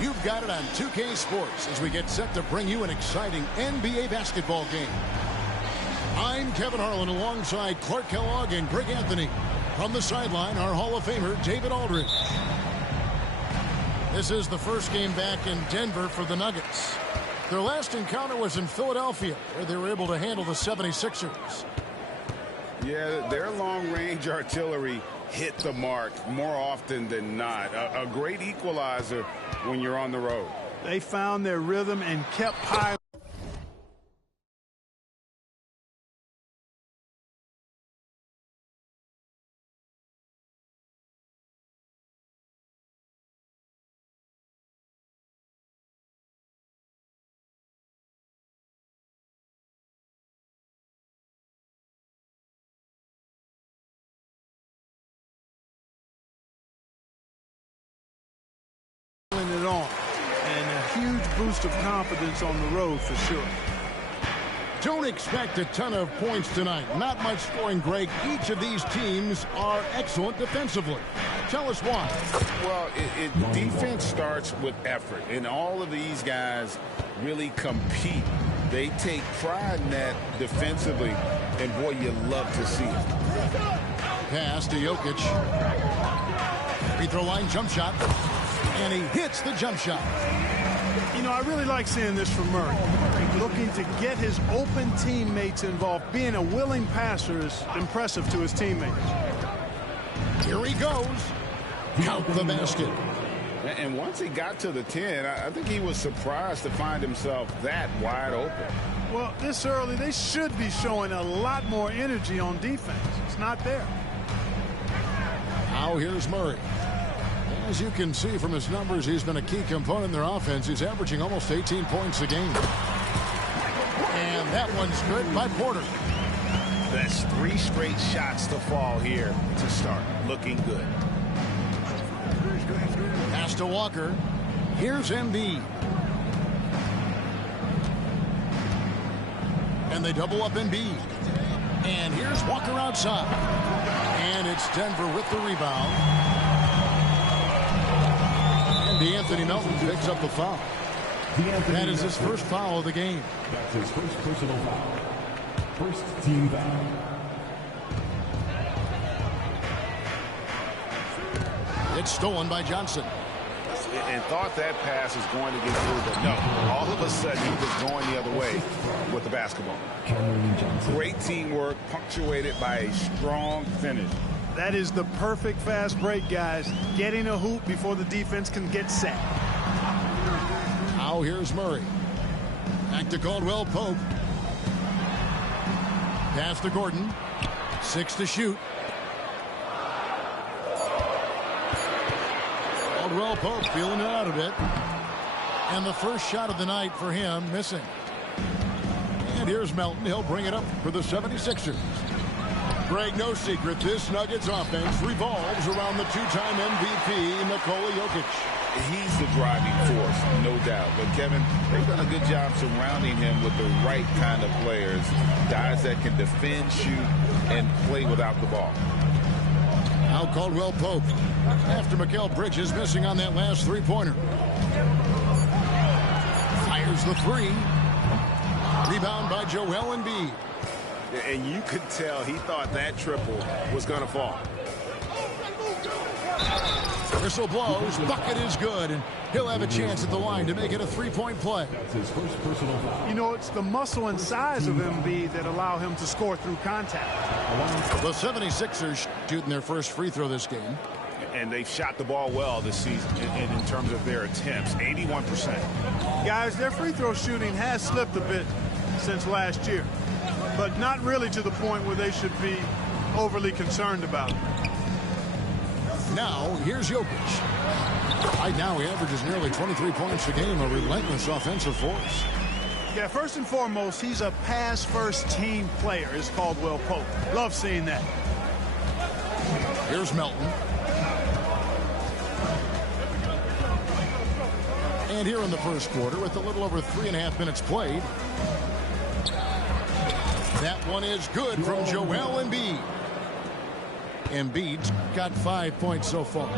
You've got it on 2K Sports as we get set to bring you an exciting NBA basketball game. I'm Kevin Harlan alongside Clark Kellogg and Greg Anthony. From the sideline, our Hall of Famer, David Aldridge. This is the first game back in Denver for the Nuggets. Their last encounter was in Philadelphia, where they were able to handle the 76ers. Yeah, their long-range artillery hit the mark more often than not. A great equalizer when you're on the road. They found their rhythm and kept high. It on, and a huge boost of confidence on the road for sure. Don't expect a ton of points tonight. Not much scoring, Greg. Each of these teams are excellent defensively. Tell us why. Well, defense starts with effort, and all of these guys really compete. They take pride in that defensively, and boy, you love to see it. Pass to Jokic. Free throw line jump shot. And he hits the jump shot. You know, I really like seeing this from Murray. Looking to get his open teammates involved. Being a willing passer is impressive to his teammates. Here he goes. Count the basket. And once he got to the 10, I think he was surprised to find himself that wide open. Well, this early, they should be showing a lot more energy on defense. It's not there. Now here's Murray. As you can see from his numbers, he's been a key component in their offense. He's averaging almost 18 points a game. And that one's good by Porter. That's 3 straight shots to fall here to start. Looking good. Pass to Walker. Here's Embiid. And they double up Embiid. And here's Walker outside. And it's Denver with the rebound. Anthony Melton picks up the foul. That is his first foul of the game. That's his first personal foul. First team foul. It's stolen by Johnson. And thought that pass was going to get through, but no. All of a sudden, he was going the other way with the basketball. Great teamwork, punctuated by a strong finish. That is the perfect fast break, guys. Getting a hoop before the defense can get set. Now here's Murray. Back to Caldwell Pope. Pass to Gordon. 6 to shoot. Caldwell Pope feeling it out a bit. And the first shot of the night for him missing. And here's Melton. He'll bring it up for the 76ers. Greg, no secret, this Nuggets offense revolves around the two-time MVP, Nikola Jokic. He's the driving force, no doubt. But, Kevin, they've done a good job surrounding him with the right kind of players, guys that can defend, shoot, and play without the ball. Now Caldwell Pope, after Mikal Bridges missing on that last three-pointer. Fires the 3. Rebound by Joel Embiid. And you could tell he thought that triple was going to fall. Whistle blows. Bucket is good. And he'll have a chance at the line to make it a three-point play. That's his first personal foul. You know, it's the muscle and size of Embiid that allow him to score through contact. The 76ers shooting their first free throw this game. And they've shot the ball well this season in terms of their attempts, 81%. Guys, their free throw shooting has slipped a bit since last year, but not really to the point where they should be overly concerned about it. Now, here's Jokic. Right now, he averages nearly 23 points a game, a relentless offensive force. Yeah, first and foremost, he's a pass-first team player, is Caldwell Pope. Love seeing that. Here's Melton. And here in the first quarter, with a little over 3.5 minutes played, that one is good from Joel Embiid. Embiid's got 5 points so far.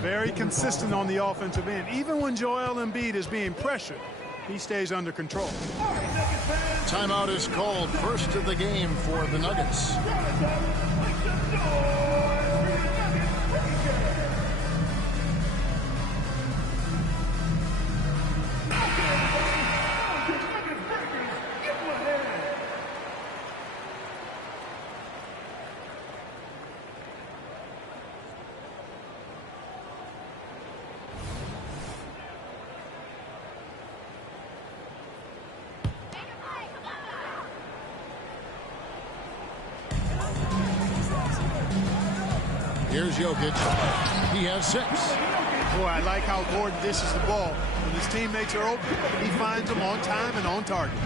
Very consistent on the offensive end. Even when Joel Embiid is being pressured, he stays under control. Timeout is called. First of the game for the Nuggets. Here's Jokic. He has 6. Boy, I like how Gordon dishes the ball. When his teammates are open, he finds them on time and on target.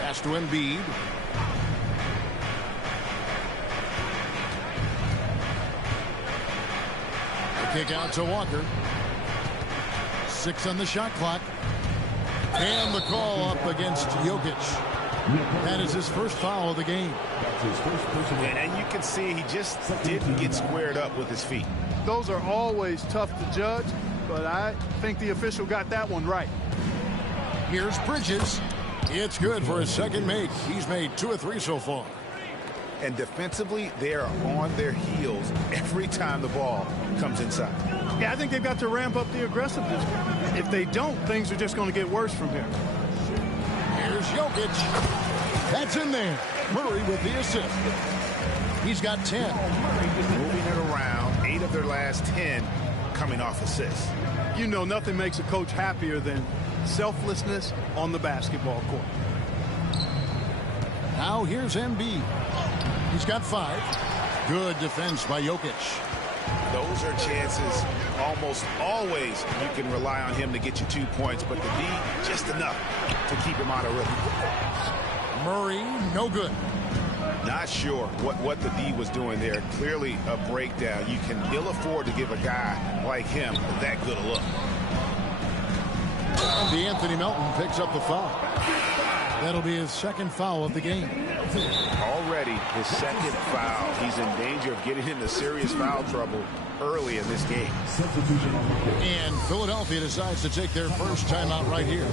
Pass to Embiid. The kick out to Walker. 6 on the shot clock. And the call up against Jokic. That is his first foul of the game. And you can see he just didn't get squared up with his feet. Those are always tough to judge, but I think the official got that one right. Here's Bridges. It's good for his second make. He's made 2 of 3 so far. And defensively, they are on their heels every time the ball comes inside. Yeah, I think they've got to ramp up the aggressiveness. If they don't, things are just going to get worse from here. Here's Jokic. That's in there. Murray with the assist. He's got 10. Moving it around, 8 of their last 10 coming off assists. You know, nothing makes a coach happier than selflessness on the basketball court. Now here's Embiid. He's got 5. Good defense by Jokic. Those are chances almost always you can rely on him to get you 2 points, but the D just enough to keep him out of rhythm. Murray, no good. Not sure what the D was doing there. Clearly a breakdown. You can ill afford to give a guy like him that good a look. And Anthony Melton picks up the foul. That'll be his second foul of the game. Already his second foul. He's in danger of getting into serious foul trouble early in this game. And Philadelphia decides to take their first timeout right here.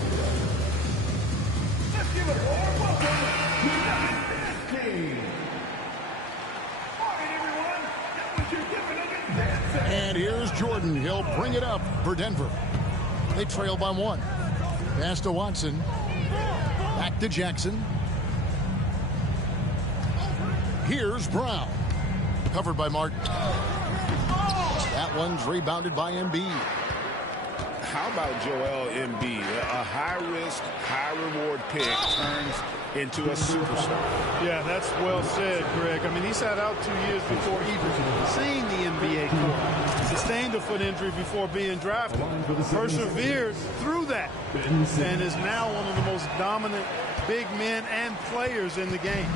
And here's Jordan. He'll bring it up for Denver. They trail by 1. Pass to Watson. Back to Jackson. Here's Brown. Covered by Martin. That one's rebounded by Embiid. How about Joel Embiid? A high-risk, high-reward pick turns into a superstar. Yeah, that's well said, Greg. I mean, he sat out 2 years before even seeing the NBA court. Sustained a foot injury before being drafted. Persevered through that. And is now one of the most dominant big men and players in the game.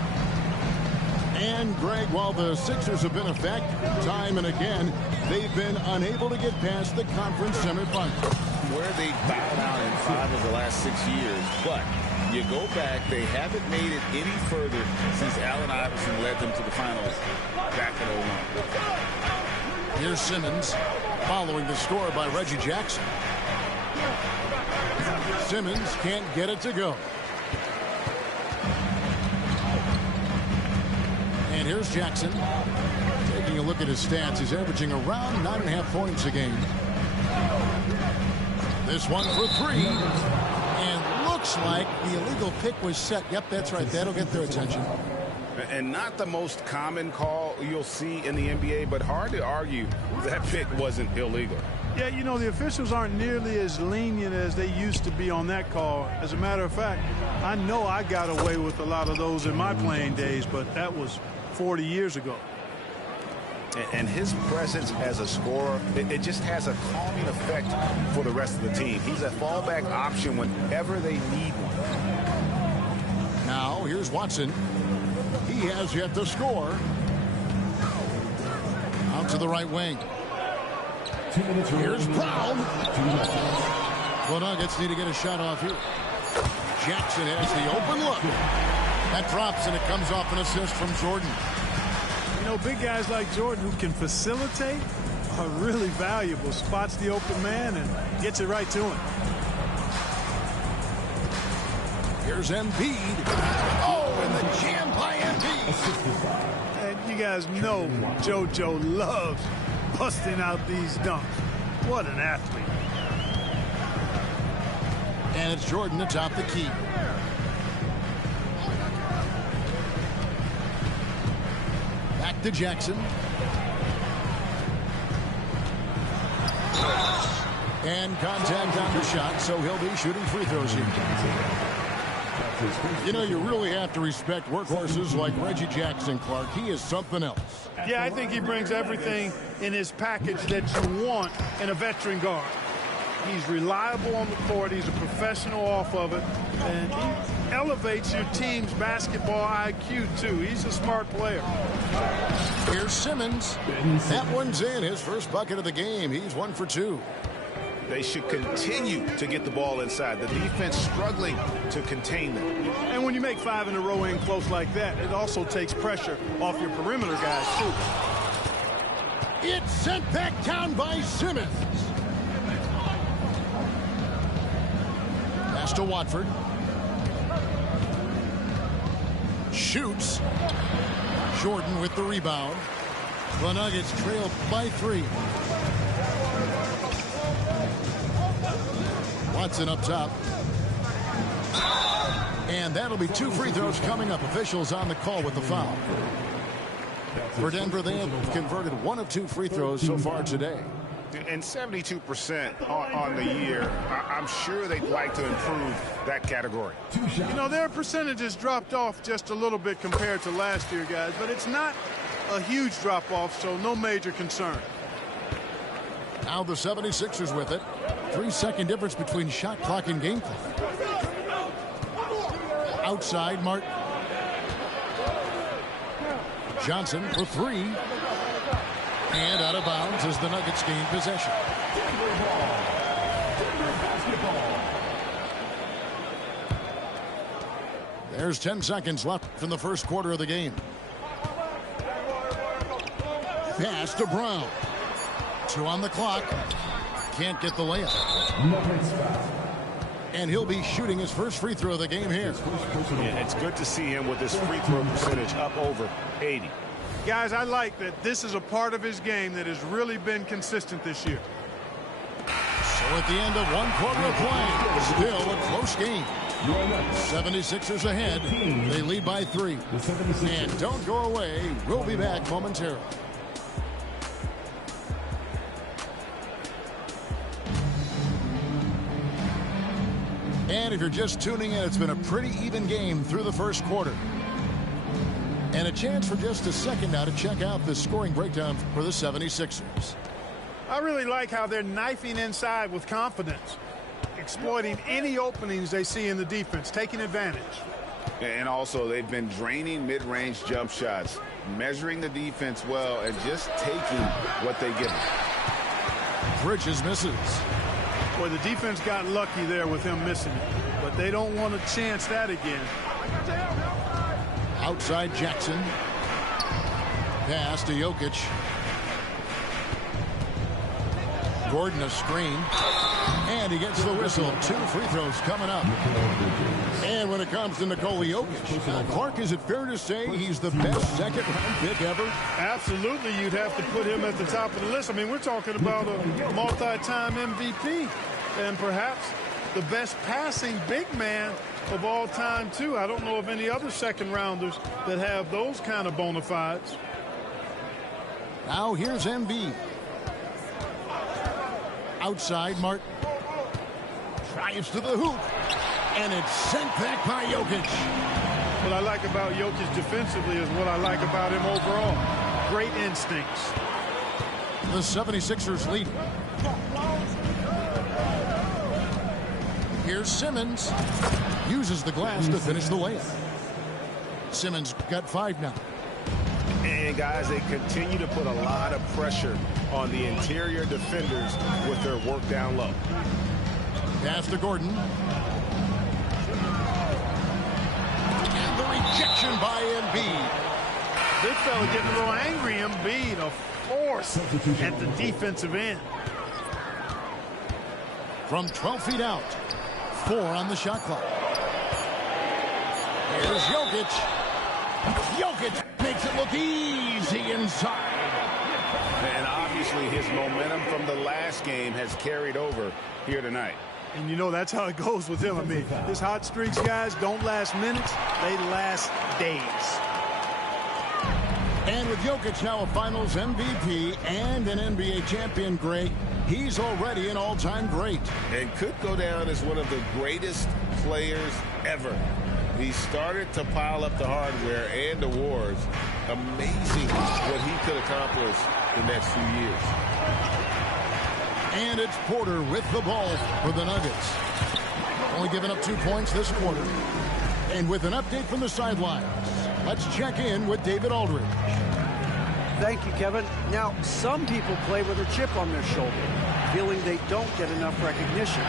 And, Greg, while the Sixers have been a fact time and again, they've been unable to get past the conference semifinals. Where they bowed out in 5 of the last 6 years. But you go back, they haven't made it any further since Allen Iverson led them to the finals back in 01. Here's Simmons following the score by Reggie Jackson. Simmons can't get it to go. And here's Jackson. Taking a look at his stats, he's averaging around 9.5 points a game. This one for 3. And looks like the illegal pick was set. Yep, that's right. That'll get their attention. And not the most common call you'll see in the NBA, but hard to argue that pick wasn't illegal. Yeah, you know, the officials aren't nearly as lenient as they used to be on that call. As a matter of fact, I know I got away with a lot of those in my playing days, but that was 40 years ago. And his presence as a scorer, it just has a calming effect for the rest of the team. He's a fallback option whenever they need one. Now, here's Watson. He has yet to score. Out to the right wing. Here's Brown. The Nuggets need to get a shot off here. Jackson has the open look. That drops, and it comes off an assist from Jordan. You know, big guys like Jordan who can facilitate Really valuable. Spots the open man and gets it right to him. Here's Embiid. Oh, and the jam by Embiid. And you guys know JoJo loves busting out these dunks. What an athlete. And it's Jordan atop the key. Back to Jackson. And contact on the shot, so he'll be shooting free throws here. You know, you really have to respect workhorses like Reggie Jackson, Clark. He is something else. Yeah, I think he brings everything in his package that you want in a veteran guard. He's reliable on the court. He's a professional off of it. And he elevates your team's basketball IQ, too. He's a smart player. Here's Simmons. That one's in. His first bucket of the game. He's 1 for 2. They should continue to get the ball inside. The defense struggling to contain them. And when you make 5 in a row in close like that, it also takes pressure off your perimeter guys, too. It's sent back down by Simmons. Pass to Watford. Shoots. Jordan with the rebound. The Nuggets trail by 3. Watson up top. And that'll be 2 free throws coming up. Officials on the call with the foul. For Denver, they have converted 1 of 2 free throws so far today. And 72% on the year. I'm sure they'd like to improve that category. You know, their percentages dropped off just a little bit compared to last year, guys. But it's not a huge drop-off, so no major concern. Now the 76ers with it. 3-second difference between shot clock and game clock. Outside, Martin. Johnson for 3. And out of bounds as the Nuggets gain possession. There's 10 seconds left in the first quarter of the game. Pass to Brown. 2 on the clock. Can't get the layup. And he'll be shooting his first free throw of the game here. Yeah, it's good to see him with his free throw percentage up over 80. Guys, I like that this is a part of his game that has really been consistent this year. So at the end of 1 quarter of play, still a close game. 76ers ahead. They lead by 3. And don't go away. We'll be back momentarily. And if you're just tuning in, it's been a pretty even game through the first quarter. And a chance for just a second now to check out the scoring breakdown for the 76ers. I really like how they're knifing inside with confidence, exploiting any openings they see in the defense, taking advantage. And also, they've been draining mid-range jump shots, measuring the defense well, and just taking what they give them. Bridges misses. Boy, the defense got lucky there with him missing it, but they don't want to chance that again. Outside Jackson. Pass to Jokic. Gordon a screen. And he gets the whistle. 2 free throws coming up. And when it comes to Nikola Jokic, Clark, is it fair to say he's the best second-round pick ever? Absolutely, you'd have to put him at the top of the list. I mean, we're talking about a multi-time MVP and perhaps the best passing big man of all time, too. I don't know of any other second-rounders that have those kind of bona fides. Now here's Embiid. Outside, Martin. Drives to the hoop. And it's sent back by Jokic. What I like about Jokic defensively is what I like about him overall. Great instincts. The 76ers lead. Here's Simmons. Uses the glass to finish the layup. Simmons got 5 now. And guys, they continue to put a lot of pressure on the interior defenders with their work down low. Pass to Gordon. And the rejection by Embiid. Big fella getting a little angry. Embiid, a force at the defensive end. From 12 feet out, 4 on the shot clock. Here's Jokic. Jokic makes it look easy inside. And obviously his momentum from the last game has carried over here tonight. And you know that's how it goes with him. I mean, his hot streaks, guys, don't last minutes. They last days. And with Jokic now a Finals MVP and an NBA champion, Greg, he's already an all-time great. And could go down as one of the greatest players ever. He started to pile up the hardware and awards. Amazing what he could accomplish in the next few years. And it's Porter with the ball for the Nuggets. Only giving up 2 points this quarter. And with an update from the sidelines, let's check in with David Aldridge. Thank you, Kevin. Now, some people play with a chip on their shoulder, feeling they don't get enough recognition.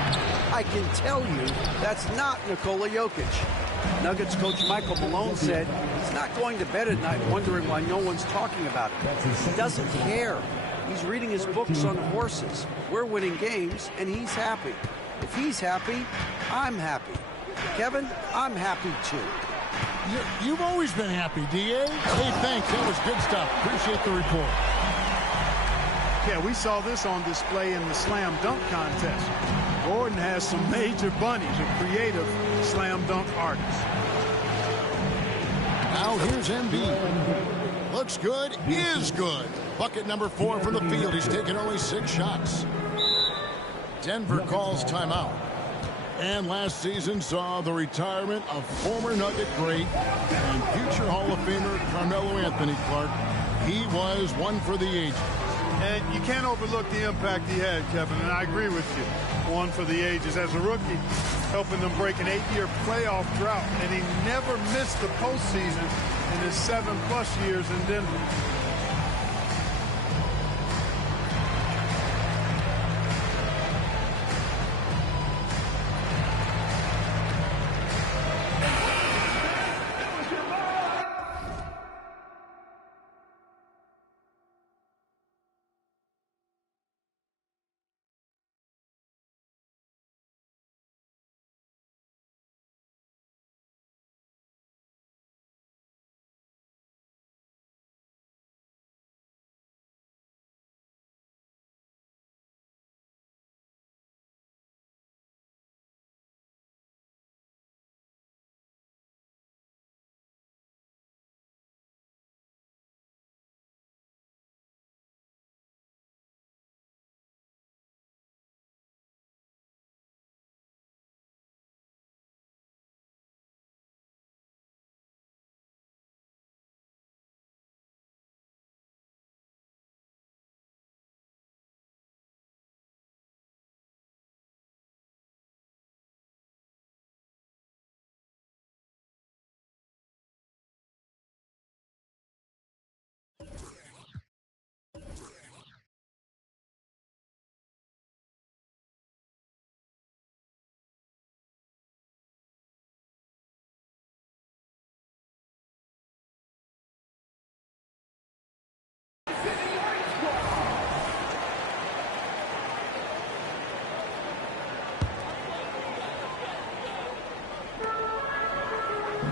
I can tell you that's not Nikola Jokic. Nuggets coach Michael Malone said he's not going to bed at night wondering why no one's talking about him. He doesn't care. He's reading his books on horses. We're winning games, and he's happy. If he's happy, I'm happy. Kevin, I'm happy too. You've always been happy, D.A. Hey, thanks. That was good stuff. Appreciate the report. Yeah, we saw this on display in the slam dunk contest. Gordon has some major bunnies, a creative slam dunk artist. Now here's Embiid. Looks good, is good. Bucket number 4 from the field. He's taken only 6 shots. Denver calls timeout. And last season saw the retirement of former Nugget great and future Hall of Famer Carmelo Anthony Clark. He was one for the ages. And you can't overlook the impact he had, Kevin, and I agree with you. One for the ages. As a rookie, helping them break an 8-year playoff drought, and he never missed the postseason in his 7+ years in Denver.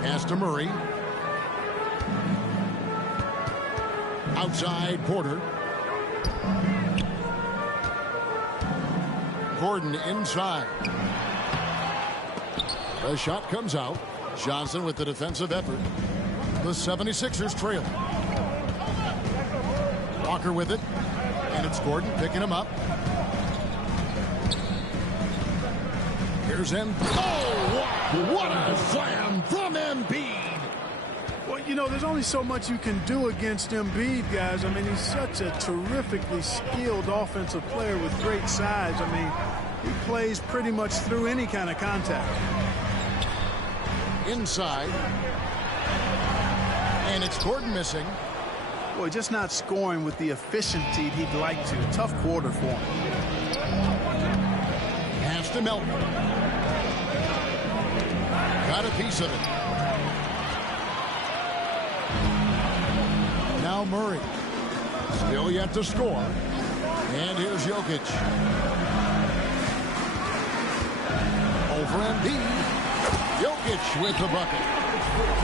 Pass to Murray. Outside Porter. Gordon inside. The shot comes out. Johnson with the defensive effort. The 76ers trail. Walker with it. And it's Gordon picking him up. Here's Embiid. Oh, wow. What a slam from Embiid. Well, you know, there's only so much you can do against Embiid, guys. I mean, he's such a terrifically skilled offensive player with great size. I mean, he plays pretty much through any kind of contact. Inside. And it's Gordon missing. Boy, just not scoring with the efficiency he'd like to. Tough quarter for him. Pass to Melton. Got a piece of it. Now Murray. Still yet to score. And here's Jokic. Over Embiid. Jokic with the bucket.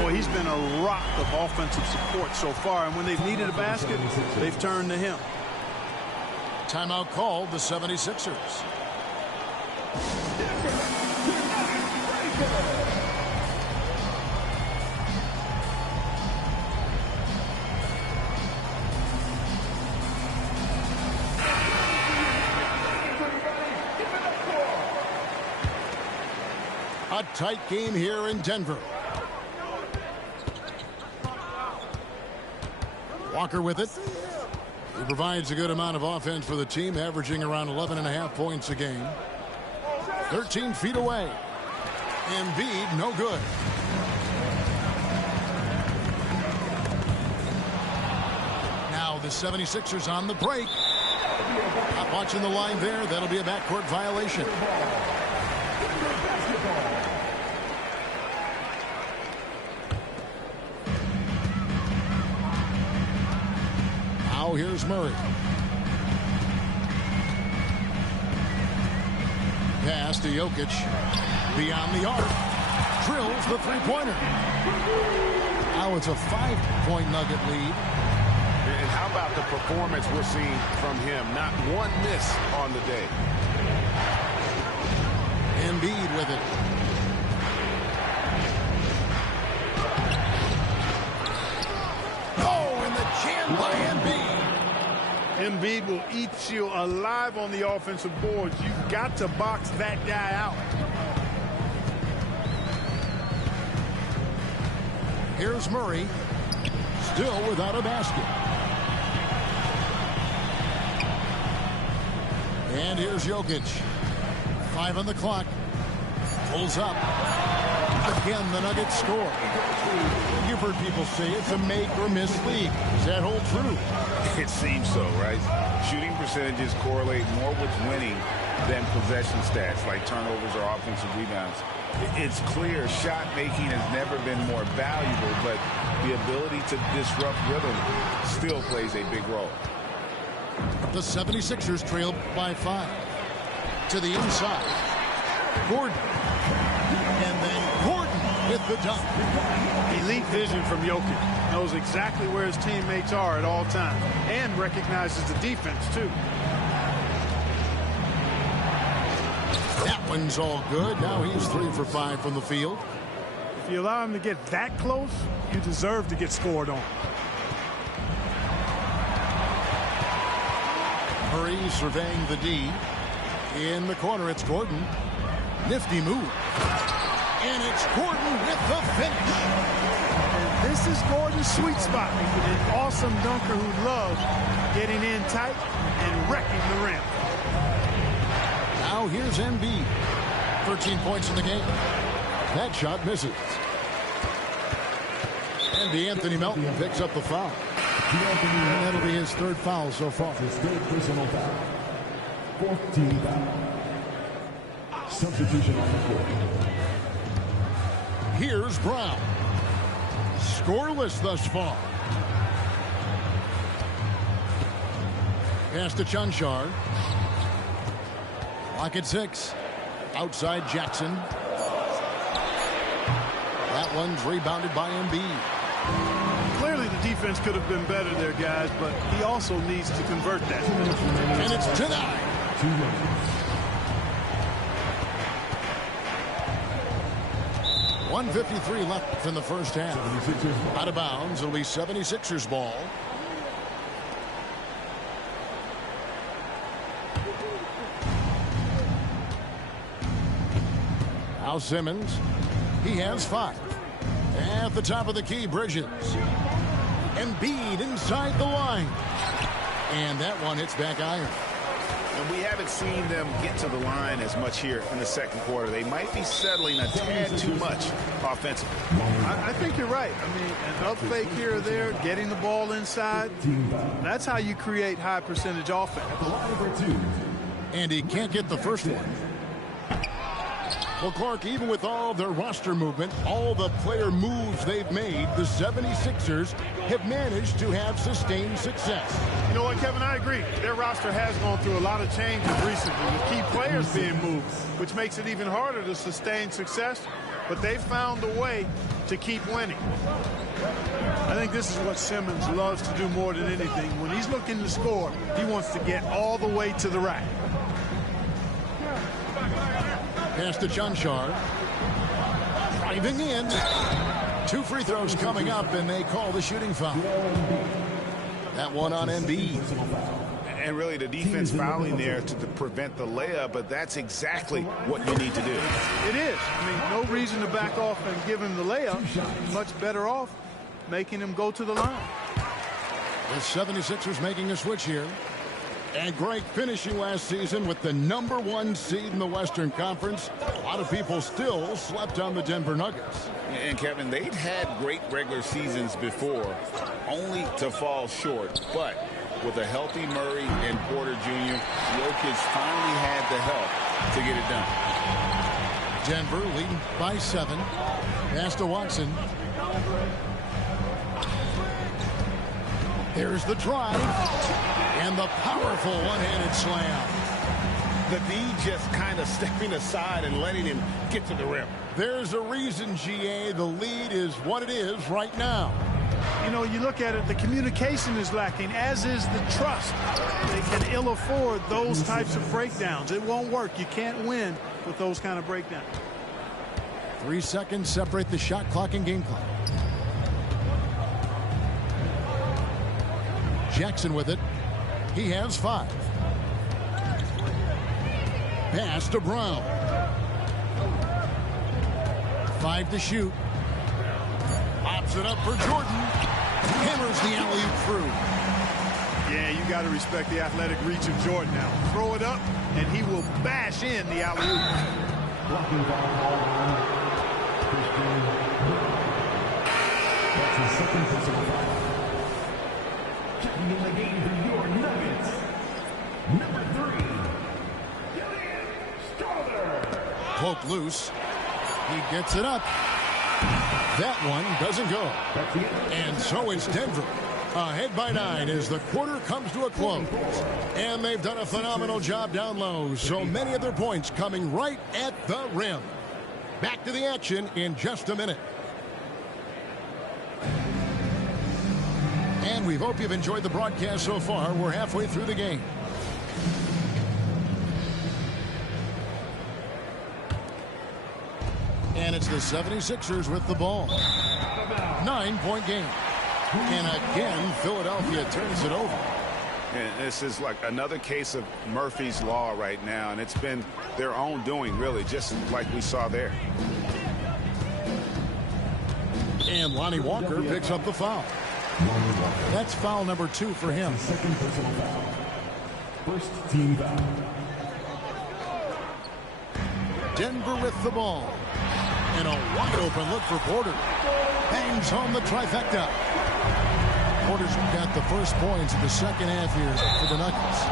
Boy, he's been a rock of offensive support so far, and when they've needed a basket, they've turned to him. Timeout called the 76ers. A tight game here in Denver. Walker with it. He provides a good amount of offense for the team, averaging around 11.5 points a game. 13 feet away. Embiid, no good. Now the 76ers on the break. Not watching the line there. That'll be a backcourt violation. Now here's Murray. Pass to Jokic. Beyond the arc. Drills the three-pointer. Now it's a 5-point Nugget lead. And how about the performance we're seeing from him? Not one miss on the day. Embiid with it. Oh, and the jam by Embiid. Embiid will eat you alive on the offensive boards. You've got to box that guy out. Here's Murray. Still without a basket. And here's Jokic. 5 on the clock. Pulls up. Again, the Nuggets score. You've heard people say it's a make or miss league. Does that hold true? It seems so, right? Shooting percentages correlate more with winning than possession stats like turnovers or offensive rebounds. It's clear shot making has never been more valuable, but the ability to disrupt rhythm still plays a big role. The 76ers trail by 5. To the inside. Gordon. And then Gordon with the dunk. Elite vision from Jokic. Knows exactly where his teammates are at all times. And recognizes the defense, too. That one's all good. Now he's 3 for 5 from the field. If you allow him to get that close, you deserve to get scored on. Murray surveying the D. In the corner, it's Gordon. Nifty move. And it's Gordon with the finish. And this is Gordon's sweet spot. An awesome dunker who loves getting in tight and wrecking the rim. Now here's Embiid. 13 points in the game. That shot misses. And DeAnthony Melton picks up the foul. And that'll be his 3rd foul so far. His 3rd personal foul. 4th team foul. Substitution on the court. Here's Brown. Scoreless thus far. Pass to Chunchar. Lock at 6. Outside Jackson. That one's rebounded by Embiid. Clearly the defense could have been better there, guys, but he also needs to convert that. And it's denied. 1:53 left in the first half. Out of bounds. It'll be 76ers ball. Now Simmons. He has 5. At the top of the key, Bridges. Embiid inside the line. And that one hits back iron. And we haven't seen them get to the line as much here in the second quarter. They might be settling a tad too much offensively. I think you're right. I mean, an up fake here or there, getting the ball inside, that's how you create high percentage offense. And he can't get the first one. Well, Clark, even with all their roster movement, all the player moves they've made, the 76ers have managed to have sustained success. You know what, Kevin? I agree. Their roster has gone through a lot of changes recently with key players being moved, which makes it even harder to sustain success. But they've found a way to keep winning. I think this is what Simmons loves to do more than anything. When he's looking to score, he wants to get all the way to the rack. Pass to Jonshar. Driving in. 2 free throws coming up, and they call the shooting foul. That one on Embiid. And really the defense fouling there to prevent the layup, but that's exactly what you need to do. It is. I mean, no reason to back off and give him the layup. Much better off making him go to the line. The 76ers making a switch here. And Greg, finishing last season with the #1 seed in the Western Conference, a lot of people still slept on the Denver Nuggets. And Kevin, they'd had great regular seasons before, only to fall short. But with a healthy Murray and Porter Jr., Jokic finally had the help to get it done. Denver leading by 7. Pass to Watson. There's the drive. And the powerful one-handed slam. The D just kind of stepping aside and letting him get to the rim. There's a reason, GA, the lead is what it is right now. You know, you look at it, the communication is lacking, as is the trust. They can ill afford those types of breakdowns. It won't work. You can't win with those kind of breakdowns. 3 seconds separate the shot clock and game clock. Jackson with it. He has 5. Pass to Brown. 5 to shoot. Pops it up for Jordan. Hammers the alley-oop through. Yeah, you got to respect the athletic reach of Jordan now. Throw it up, and he will bash in the alley-oop. Blocking foul. That's his second personal foul. Checking in the game for your Nuggets. Number 3, Julian Strawther. Poke loose. He gets it up. That one doesn't go. And so is Denver. Ahead by 9 as the quarter comes to a close. And they've done a phenomenal job down low. So many of their points coming right at the rim. Back to the action in just a minute. And we hope you've enjoyed the broadcast so far. We're halfway through the game. And it's the 76ers with the ball. 9-point game. And again, Philadelphia turns it over. And this is like another case of Murphy's Law right now, and it's been their own doing, really, just like we saw there. And Lonnie Walker picks up the foul. That's foul number 2 for him. Second personal foul. First team foul. Denver with the ball. And a wide open look for Porter. Bangs home the trifecta. Porter's got the first points in the second half here for the Nuggets.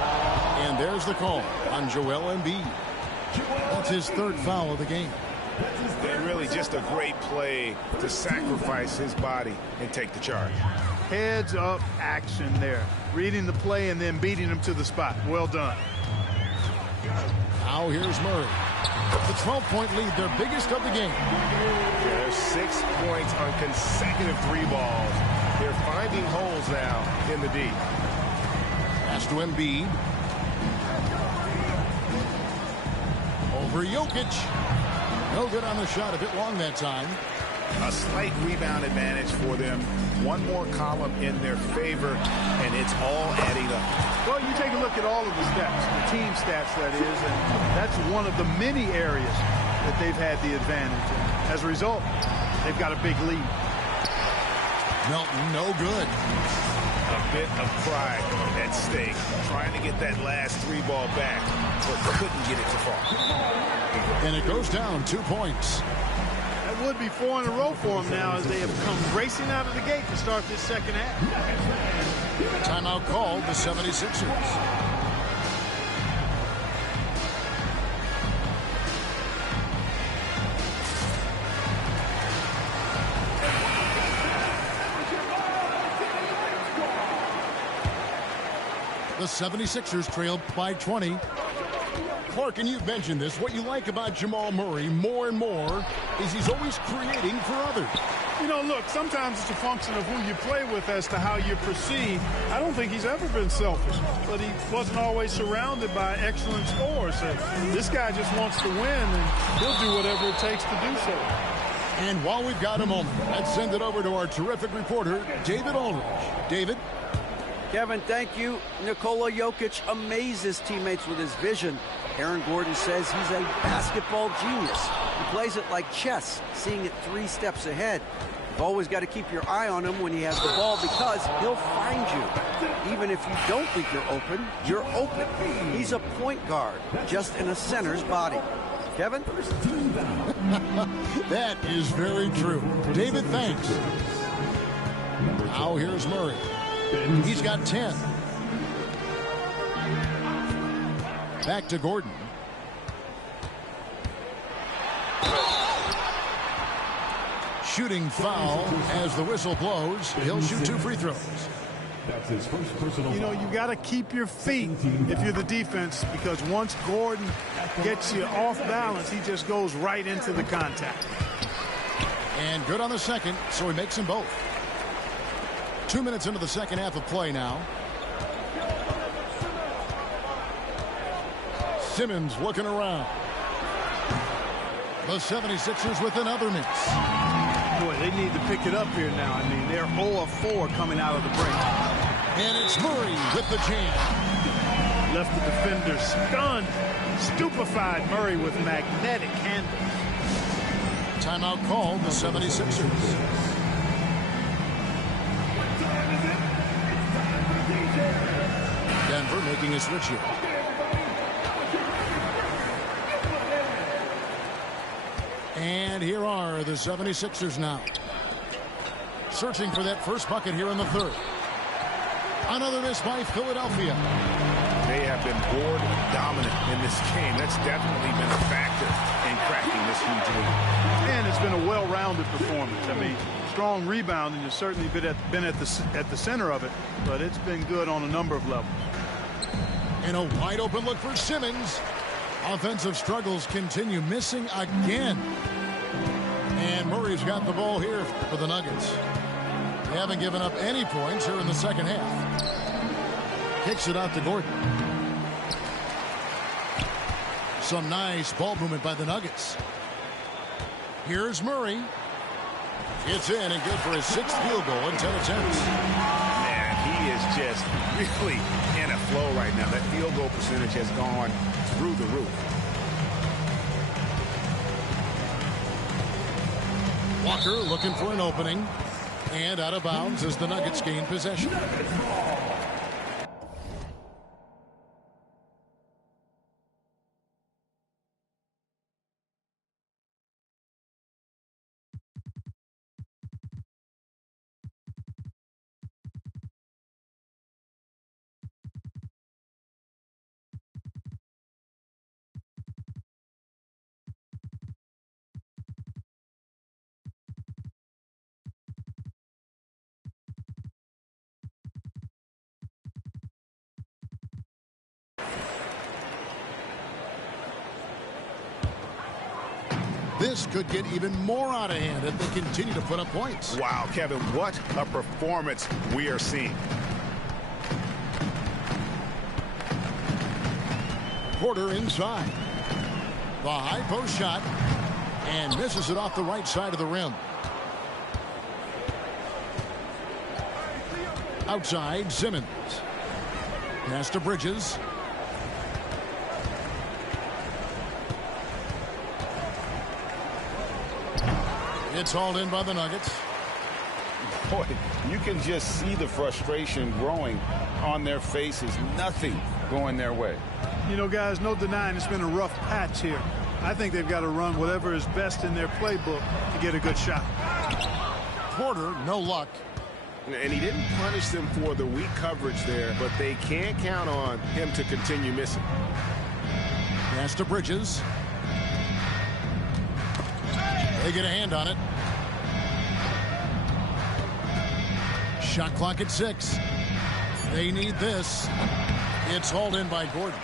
And there's the call on Joel Embiid. That's his 3rd foul of the game. And really just a great play to sacrifice his body and take the charge. Heads up action there. Reading the play and then beating him to the spot. Well done. Now here's Murray. The 12-point lead, their biggest of the game. There's 6 points on consecutive 3 balls. They're finding holes now in the D. Pass to Embiid. Over Jokic. No good on the shot, a bit long that time. A slight rebound advantage for them. One more column in their favor, and it's all adding up. Well, you take a look at all of the stats, the team stats, that is, and that's one of the many areas that they've had the advantage. And as a result, they've got a big lead. Melton, no good. A bit of pride at stake, trying to get that last 3 ball back, but couldn't get it to fall. And it goes down 2 points. That would be 4 in a row for them now as they have come racing out of the gate to start this second half. Timeout called the 76ers. The 76ers trail by 20. Clark, and you've mentioned this, what you like about Jamal Murray more and more is he's always creating for others. You know, look, sometimes it's a function of who you play with as to how you're perceived. I don't think he's ever been selfish, but he wasn't always surrounded by excellent scorers. So this guy just wants to win, and he'll do whatever it takes to do so. And while we've got a moment, let's send it over to our terrific reporter, David Aldridge. David? Kevin, thank you. Nikola Jokic amazes teammates with his vision. Aaron Gordon says he's a basketball genius. He plays it like chess, seeing it 3 steps ahead. You've always got to keep your eye on him when he has the ball because he'll find you. Even if you don't think you're open, you're open. He's a point guard, just in a center's body. Kevin? That is very true. David, thanks. Now here's Murray. He's got 10. Back to Gordon. Shooting foul as the whistle blows. He'll shoot 2 free throws. That's his first personal. You know, you got to keep your feet if you're the defense, because once Gordon gets you off balance, he just goes right into the contact. And good on the second, so he makes them both. 2 minutes into the second half of play now. Simmons looking around. The 76ers with another miss. Boy, they need to pick it up here now. I mean, they're 0 of 4 coming out of the break. And it's Murray with the jam. Left the defender stunned. Stupefied Murray with magnetic handle. Timeout called the 76ers. Denver making a switch here. And here are the 76ers now. Searching for that first bucket here in the third. Another miss by Philadelphia. They have been board dominant in this game. That's definitely been a factor in cracking this huge lead. And it's been a well-rounded performance. I mean, strong rebound, and you've certainly been at the center of it, but it's been good on a number of levels. And a wide open look for Simmons. Offensive struggles continue, missing again. And Murray's got the ball here for the Nuggets. They haven't given up any points here in the second half. Kicks it out to Gordon. Some nice ball movement by the Nuggets. Here's Murray. It's in and good for his 6th field goal in 10 attempts. Man, he is just really in a flow right now. That field goal percentage has gone through the roof. Walker looking for an opening. And out of bounds as the Nuggets gain possession. This could get even more out of hand if they continue to put up points. Wow, Kevin, what a performance we are seeing. Porter inside. The high post shot. And misses it off the right side of the rim. Outside, Simmons. Pass to Bridges. It's hauled in by the Nuggets. Boy, you can just see the frustration growing on their faces. Nothing going their way. You know, guys, no denying it's been a rough patch here. I think they've got to run whatever is best in their playbook to get a good shot. Porter, no luck. And he didn't punish them for the weak coverage there, but they can't count on him to continue missing. Pass to Bridges. They get a hand on it. Shot clock at 6. They need this. It's hauled in by Gordon.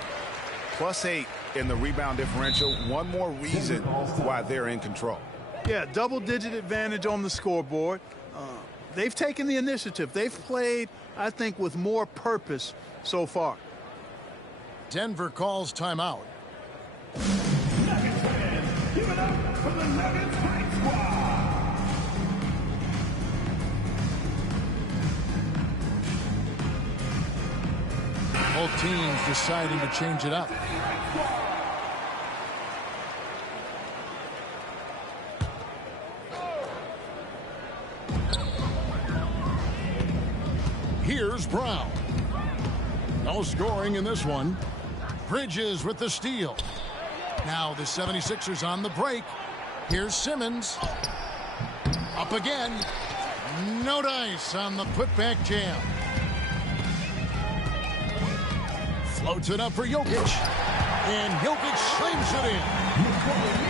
+8 in the rebound differential. One more reason why they're in control. Yeah, double-digit advantage on the scoreboard. They've taken the initiative. They've played, I think, with more purpose so far. Denver calls timeout. Nuggets fans, give it up for the Nuggets Hype Squad. Both teams deciding to change it up. Here's Brown. No scoring in this one. Bridges with the steal. Now the 76ers on the break. Here's Simmons. Up again. No dice on the putback jam. Floats it up for Jokic. And Jokic slams it in.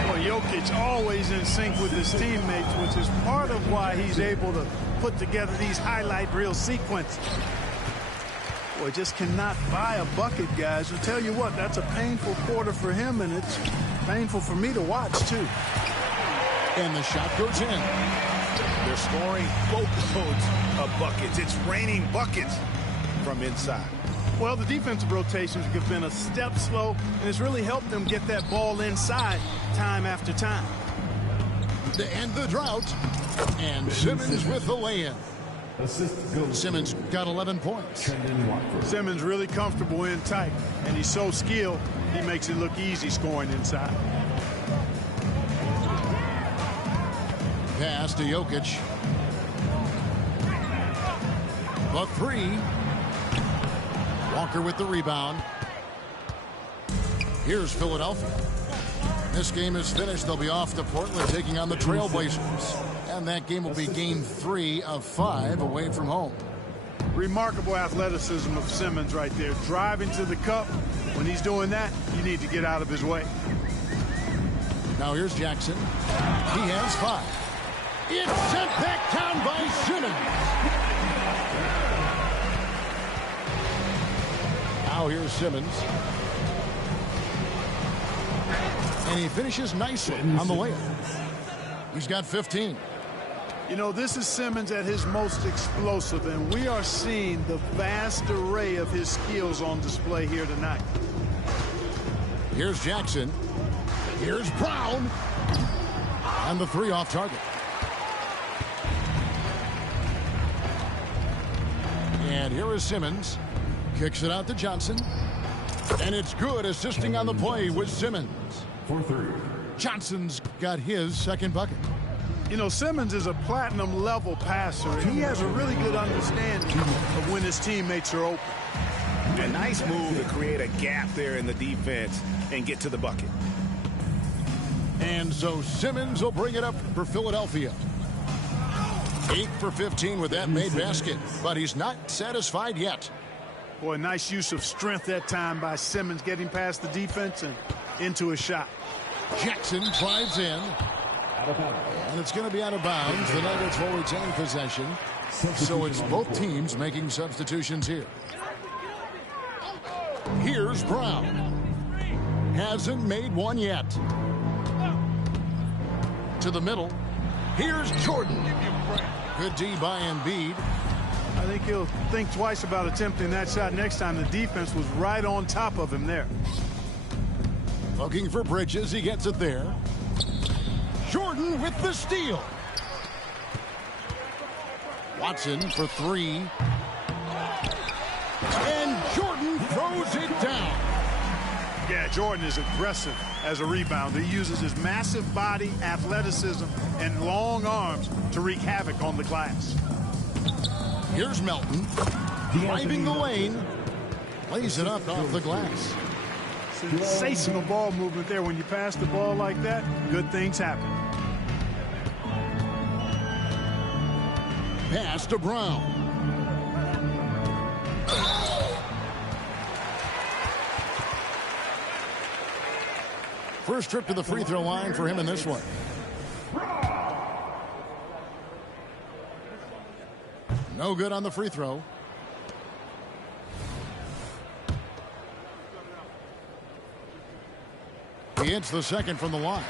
Well, Jokic always in sync with his teammates, which is part of why he's able to put together these highlight reel sequences. Boy, just cannot buy a bucket, guys. I'll tell you what, that's a painful quarter for him, and it's painful for me to watch, too. And the shot goes in. They're scoring boatloads of buckets. It's raining buckets from inside. Well, the defensive rotations have been a step slow, and it's really helped them get that ball inside time after time. To end the drought. And Simmons with the lay-in. Simmons got 11 points. Simmons really comfortable in tight, and he's so skilled, he makes it look easy scoring inside. Pass to Jokic. The three. Walker with the rebound. Here's Philadelphia. This game is finished. They'll be off to Portland taking on the Trailblazers. And that game will be game 3 of 5 away from home. Remarkable athleticism of Simmons right there. Driving to the cup. When he's doing that, you need to get out of his way. Now here's Jackson. He has 5. It's sent back down by Simmons. Now here's Simmons. And he finishes nicely on the layup. He's got 15. You know, this is Simmons at his most explosive, and we are seeing the vast array of his skills on display here tonight. Here's Jackson. Here's Brown. And the 3 off target. And here is Simmons. Kicks it out to Johnson. And it's good, assisting on the play with Simmons. For 3. Johnson's got his second bucket. You know, Simmons is a platinum-level passer, and he has a really good understanding of when his teammates are open. A nice move to create a gap there in the defense and get to the bucket. And so Simmons will bring it up for Philadelphia. 8 for 15 with that made basket, but he's not satisfied yet. Boy, nice use of strength that time by Simmons, getting past the defense and into a shot. Jackson drives in. And it's going to be out of bounds. The Nuggets will retain possession. So it's both teams making substitutions here. Here's Brown. Hasn't made one yet. To the middle. Here's Jordan. Good D by Embiid. I think he'll think twice about attempting that shot next time. The defense was right on top of him there. Looking for Bridges. He gets it there. Jordan with the steal. Watson for 3. And Jordan throws it down. Yeah, Jordan is aggressive as a rebounder. He uses his massive body, athleticism, and long arms to wreak havoc on the glass. Here's Melton. Driving the lane. Lays it up off the glass. Sensational ball movement there. When you pass the ball like that, good things happen. Pass to Brown. First trip to the free throw line for him in this one. No good on the free throw. He hits the second from the line.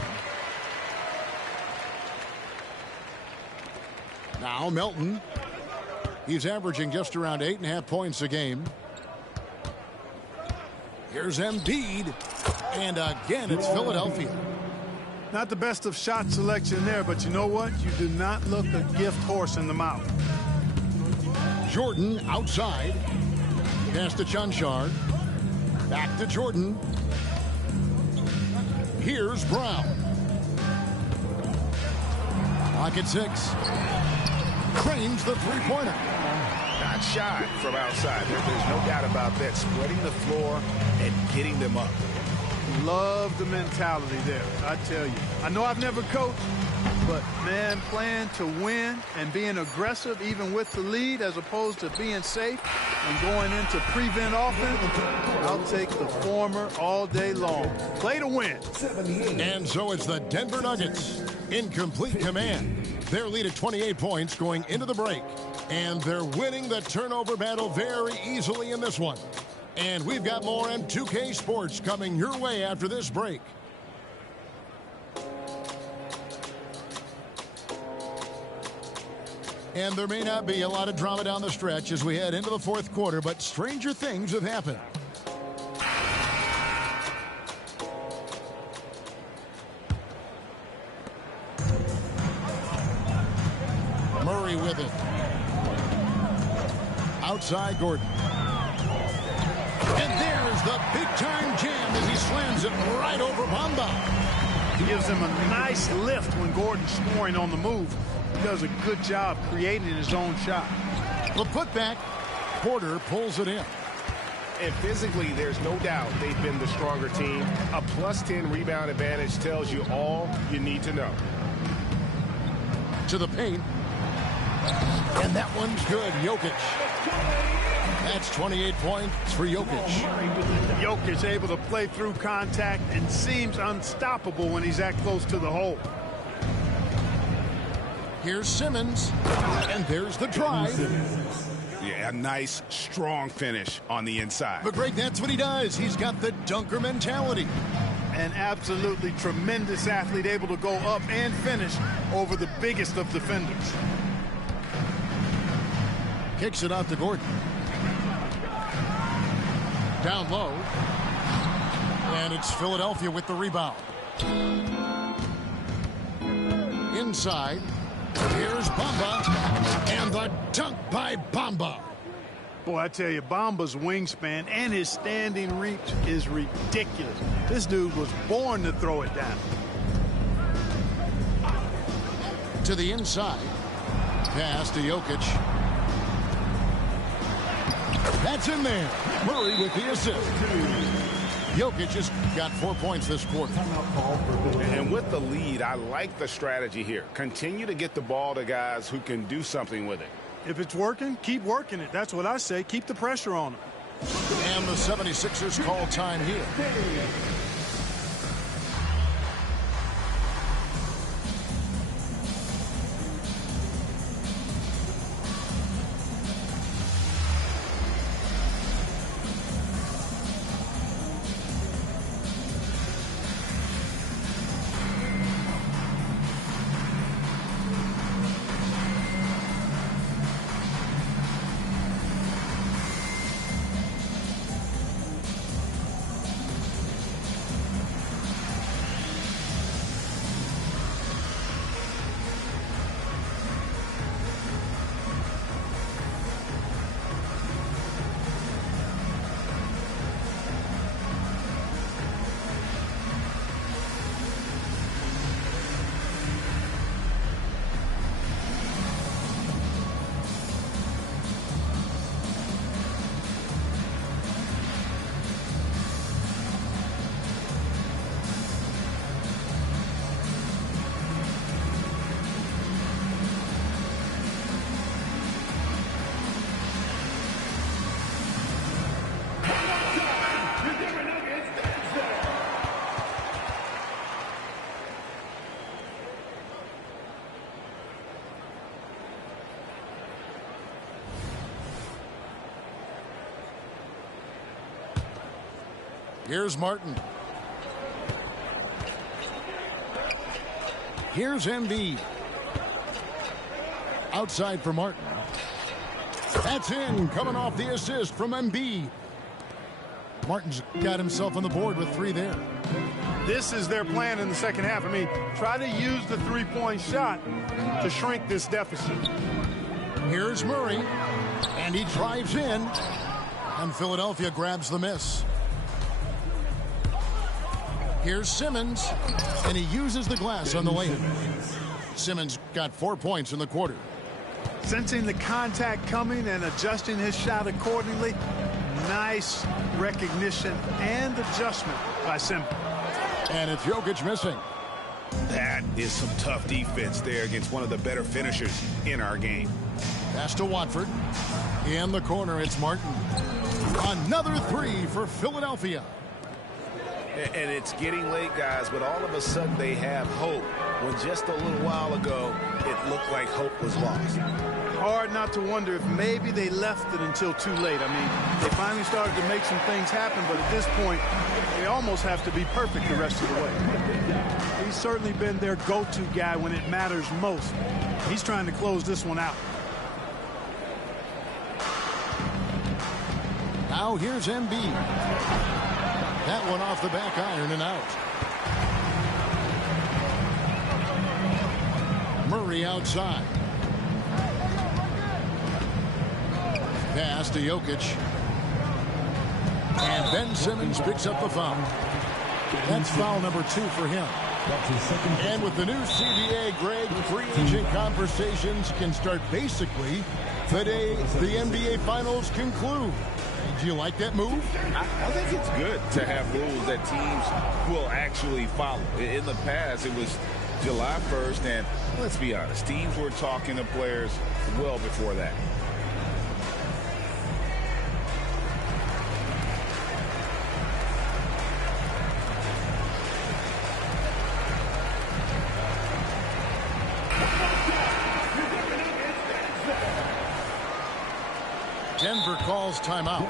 Now Melton. He's averaging just around 8.5 points a game. Here's Embiid. And again, it's Philadelphia. Not the best of shot selection there, but you know what? You do not look a gift horse in the mouth. Jordan outside. Pass to Chanchar. Back to Jordan. Here's Brown. Pocket 6. Cranes the three-pointer. Not shy from outside. There's no doubt about that. Spreading the floor and getting them up. Love the mentality there, I tell you. I know I've never coached, but, man, playing to win and being aggressive even with the lead as opposed to being safe and going into prevent offense, I'll take the former all day long. Play to win. And so it's the Denver Nuggets in complete command. Their lead at 28 points going into the break. And they're winning the turnover battle very easily in this one. And we've got more M2K Sports coming your way after this break. And there may not be a lot of drama down the stretch as we head into the fourth quarter, but stranger things have happened. Murray with it. Outside Gordon. And there's the big-time jam as he slams it right over Bamba. He gives him a nice lift when Gordon's scoring on the move. He does a good job creating his own shot. The putback. Porter pulls it in. And physically, there's no doubt they've been the stronger team. A +10 rebound advantage tells you all you need to know. To the paint. And that one's good. Jokic. That's 28 points for Jokic. Jokic able to play through contact and seems unstoppable when he's that close to the hole. Here's Simmons. And there's the drive. Yeah, a nice, strong finish on the inside. But, Greg, that's what he does. He's got the dunker mentality. An absolutely tremendous athlete, able to go up and finish over the biggest of defenders. Kicks it out to Gordon. Down low. And it's Philadelphia with the rebound. Inside. Here's Bamba. And the dunk by Bamba. Boy, I tell you, Bamba's wingspan and his standing reach is ridiculous. This dude was born to throw it down. To the inside. Pass to Jokic. That's in there. Murray with the assist. Jokic has got 4 points this quarter. And with the lead, I like the strategy here. Continue to get the ball to guys who can do something with it. If it's working, keep working it. That's what I say. Keep the pressure on him. And the 76ers call time here. Here's Martin. Here's Embiid. Outside for Martin. That's in, coming off the assist from Embiid. Martin's got himself on the board with 3 there. This is their plan in the second half. I mean, try to use the three-point shot to shrink this deficit. Here's Murray, and he drives in, and Philadelphia grabs the miss. Here's Simmons, and he uses the glass on the layup. Simmons got 4 points in the quarter. Sensing the contact coming and adjusting his shot accordingly. Nice recognition and adjustment by Simmons. And it's Jokic missing. That is some tough defense there against one of the better finishers in our game. Pass to Watford. In the corner, it's Martin. Another 3 for Philadelphia. And it's getting late, guys, but all of a sudden they have hope. When just a little while ago, it looked like hope was lost. Hard not to wonder if maybe they left it until too late. I mean, they finally started to make some things happen, but at this point, they almost have to be perfect the rest of the way. He's certainly been their go-to guy when it matters most. He's trying to close this one out. Now here's Embiid. That one off the back iron and out. Murray outside. Pass to Jokic. And Ben Simmons picks up the foul. That's foul number 2 for him. And with the new CBA, Greg, free agent conversations can start basically the day the NBA Finals conclude. Do you like that move? I think it's good to have rules that teams will actually follow. In the past, it was July 1st, and let's be honest, teams were talking to players well before that. Denver calls timeout.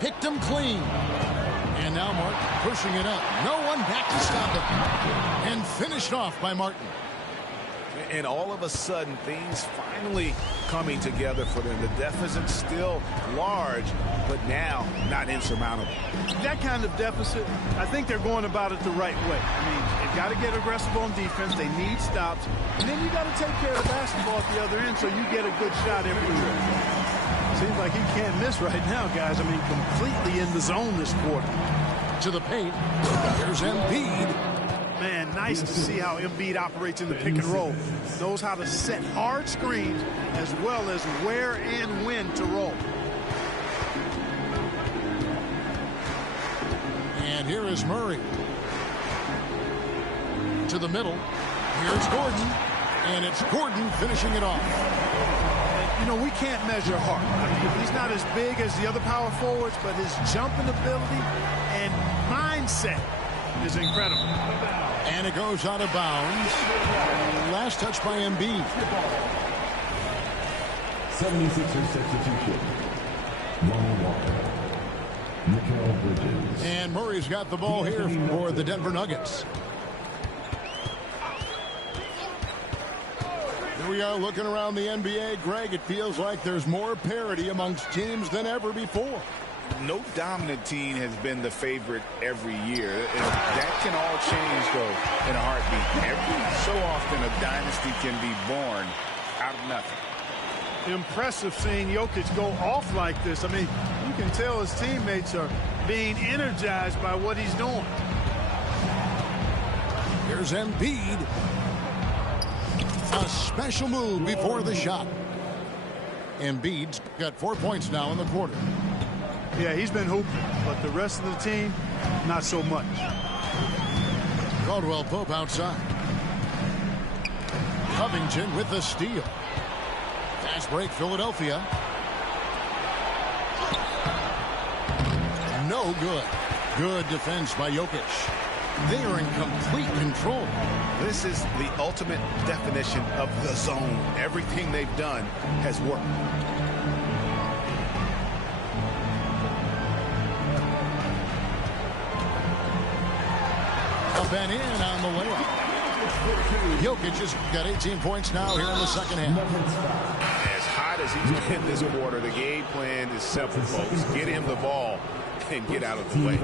Picked him clean. And now Martin pushing it up. No one back to stop it. And finished off by Martin. And all of a sudden, things finally coming together for them. The deficit's still large, but now not insurmountable. That kind of deficit, I think they're going about it the right way. I mean, they've got to get aggressive on defense. They need stops. And then you got to take care of the basketball at the other end so you get a good shot everywhere. Seems like he can't miss right now, guys. I mean, completely in the zone this quarter. To the paint. There's Embiid. Man, nice to see how Embiid operates in the pick and roll. Knows how to set hard screens as well as where and when to roll. And here is Murray. To the middle. Here's Gordon. And it's Gordon finishing it off. You know, we can't measure Hart. I mean, he's not as big as the other power forwards, but his jumping ability and mindset is incredible. And it goes out of bounds. Last touch by Embiid. 76ers substitution. Lonnie Walker. Mikal Bridges. And Murray's got the ball here for the Denver Nuggets. Here we are looking around the NBA. Greg, it feels like there's more parity amongst teams than ever before. No dominant team has been the favorite every year. And that can all change, though, in a heartbeat. Every so often, a dynasty can be born out of nothing. impressive seeing Jokic go off like this. I mean, you can tell his teammates are being energized by what he's doing. Here's Embiid. A special move before the shot. Embiid's got 4 points now in the quarter. Yeah, he's been hooping, but the rest of the team, not so much. Caldwell Pope outside. Covington with the steal. Fast break, Philadelphia. No good. Good defense by Jokic. They are in complete control. This is the ultimate definition of the zone. Everything they've done has worked. Up and in on the layup. Jokic has got 18 points now here in the second half. As hot as he's been this quarter, the game plan is simple, folks. Get him the ball and get out of the way.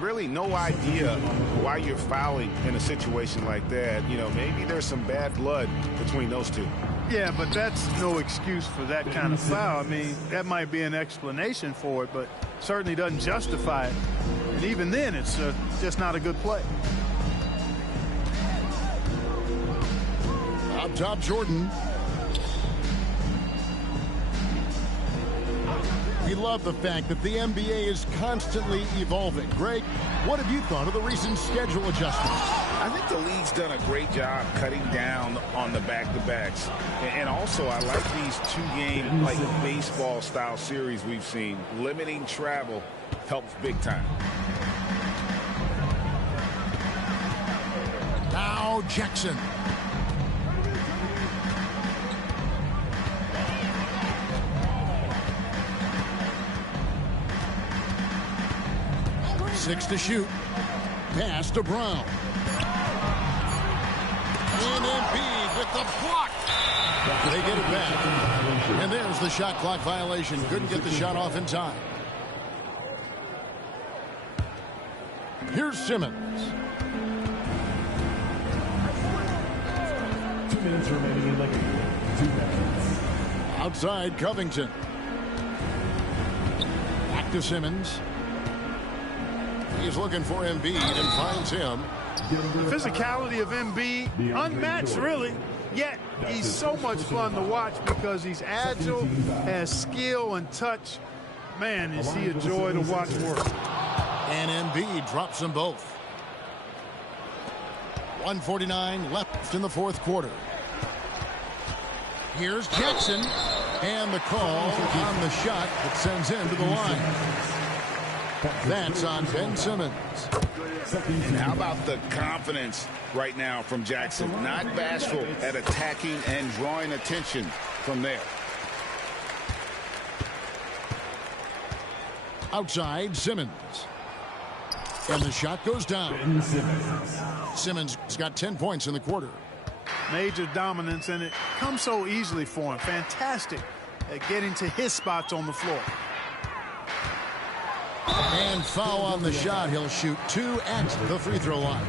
Really no idea why you're fouling in a situation like that. You know, maybe there's some bad blood between those two. Yeah, but that's no excuse for that kind of foul. I mean, that might be an explanation for it, but certainly doesn't justify it. And even then, it's just not a good play. Up top, Jordan. We love the fact that the NBA is constantly evolving. Greg, what have you thought of the recent schedule adjustments? I think the league's done a great job cutting down on the back-to-backs. And also, I like these two-game, like baseball-style series we've seen. Limiting travel helps big time. Now Jackson. Six to shoot. Pass to Brown. And Embiid with the block. They get it back. And there's the shot clock violation. Couldn't get the shot off in time. Here's Simmons. 2 minutes remaining in the game. 2 minutes. Outside, Covington. Back to Simmons. He's looking for Embiid and finds him. The physicality of Embiid, unmatched really, yet he's so much fun to watch because he's agile, has skill and touch. Man, is he a joy to watch work. And Embiid drops them both. 1:49 left in the fourth quarter. Here's Jackson. And the call on the shot that sends him to the line. That's on Ben Simmons. And how about the confidence right now from Jackson? Not bashful at attacking and drawing attention from there. Outside, Simmons. And the shot goes down. Simmons has got 10 points in the quarter. Major dominance, and it comes so easily for him. Fantastic at getting to his spots on the floor. And foul on the shot. He'll shoot 2 at the free throw line.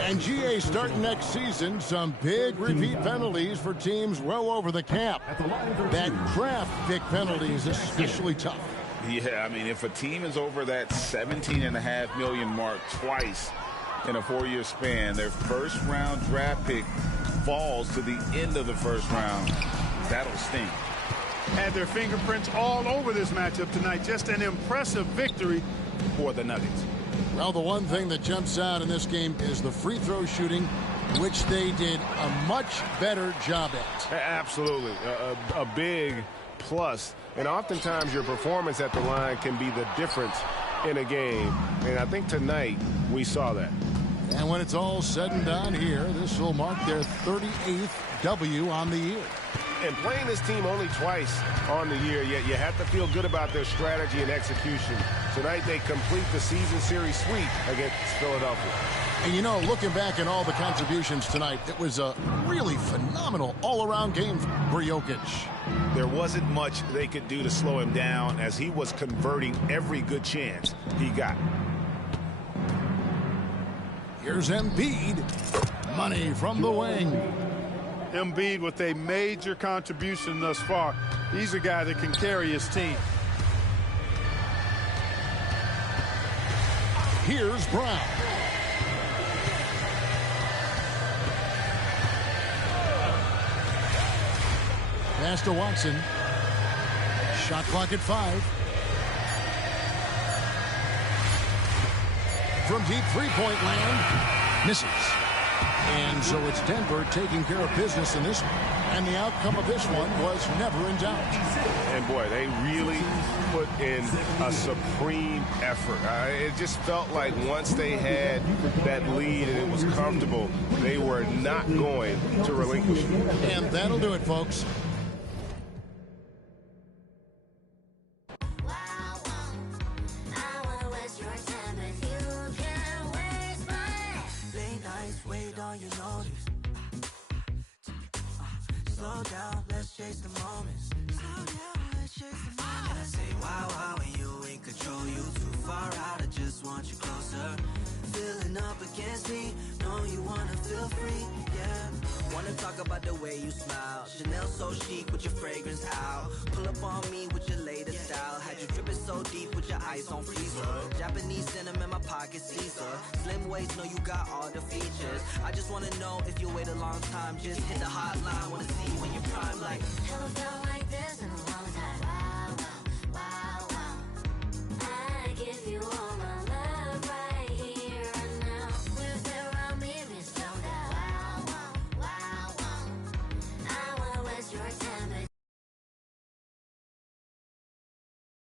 And GA starting next season, some big repeat penalties for teams well over the cap. That draft pick penalty is especially tough. Yeah, I mean, if a team is over that $17.5 million mark twice in a 4-year span, their first-round draft pick falls to the end of the first round. That'll sting. Had their fingerprints all over this matchup tonight. Just an impressive victory for the Nuggets. Well, the one thing that jumps out in this game is the free throw shooting, which they did a much better job at. Absolutely. A big plus. And oftentimes your performance at the line can be the difference in a game. And I think tonight we saw that. And when it's all said and done here, this will mark their 38th W on the year. And playing this team only twice on the year, yet you have to feel good about their strategy and execution. Tonight they complete the season series sweep against Philadelphia. And you know, looking back at all the contributions tonight, it was a really phenomenal all-around game for Jokic. There wasn't much they could do to slow him down as he was converting every good chance he got. Here's Embiid. Money from the wing. Embiid with a major contribution thus far. He's a guy that can carry his team. Here's Brown. Pass to Watson. Shot clock at 5. From deep three-point land. Misses. And so it's Denver taking care of business in this one. And the outcome of this one was never in doubt. And, boy, they really put in a supreme effort. It just felt like once they had that lead and it was comfortable, they were not going to relinquish it. And that'll do it, folks. Slow down, let's chase the moments. And I say, wow, when you in control, you too far out, I just want you closer. Feeling up against me, know you wanna feel free, yeah. Wanna talk about the way you smile. Chanel so chic with your fragrance out. Pull up on me with your latest style. Had you dripping so deep with your ice on freezer. Japanese cinnamon, my pocket Caesar. Slim waist, know you got all the features. I just wanna know if you wait a long time. Just hit the hotline, wanna see when you're prime like. Never felt like this in a